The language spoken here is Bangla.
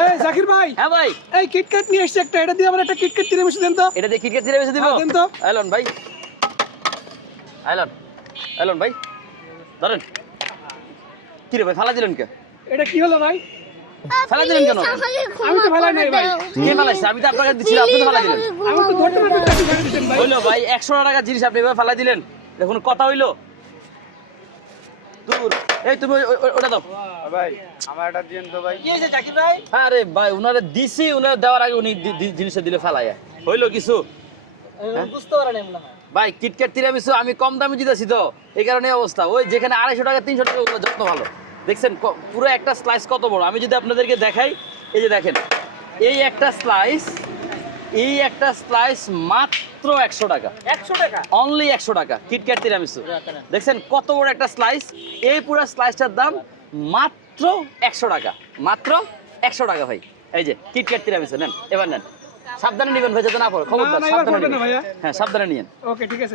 এই জাকির ভাই, হ্যাঁ ভাই, এই কিটক্যাট নিয়ে এসেছে একটা, এটা দিয়ে আমার একটা কিটক্যাট তিরামিসু দেন তো। এটা দিয়ে কিটক্যাট তিরামিসু দিব? হ্যাঁ, দেন তো। আইলন ভাই, আইলন ভাই, ধরেন। কি রে ভাই, ফালা দিলেন কে? এটা কি হলো ভাই? ফালা দিলেন কেন? আমি তো ফালাই নাই ভাই। কে ফালাইছে? আমি তো আপনাকে দিচ্ছি, আপনি তো ফালা দিলেন। আমি তো ধরতে পারবো না, আপনি ধরে দিতেন ভাই। হইলো ভাই, 100 টাকার জিনিস আপনি এভাবে ফালা দিলেন, দেখুন কথা হইলো। দূর, এই তুমি ওটা দাও ভাই, আমার এটা দিন তো ভাই। কি হয়েছে জাকির ভাই? আরে ভাই, উনারে দিছি, উনারে দেওয়ার আগে উনি জিনিসটা দিলে ফালাইয়া হইলো কিছু। বুঝতে পারেন না ভাই কিটক্যাট তিরামিসু আমি কম দামে দিতেছি তো, এই কারণে এই অবস্থা। ওই যেখানে 250 টাকা 300 টাকা ওগুলো যত ভালো। দেখছেন পুরো একটা স্লাইস কত বড়, আমি যদি আপনাদেরকে দেখাই, এই যে দেখেন, এই একটা স্লাইস মাত্র 100 টাকা। 100 টাকা? অনলি 100 টাকা কিটক্যাট তিরামিসু। দেখছেন কত বড় একটা স্লাইস, এই পুরো স্লাইসটার দাম মাত্র 100 টাকা, মাত্র 100 টাকা ভাই। এই যে কিটক্যাট তিরামিসু নেন, এবার নেন, সাবধানে নেবেন ভাই, যাতে না পড়ে। খবরদার, না, এবার সাবধানে পড়বে না নেবেন। ভাইয়া। হ্যাঁ, সাবধানে নিয়েন। ওকে, ঠিক আছে।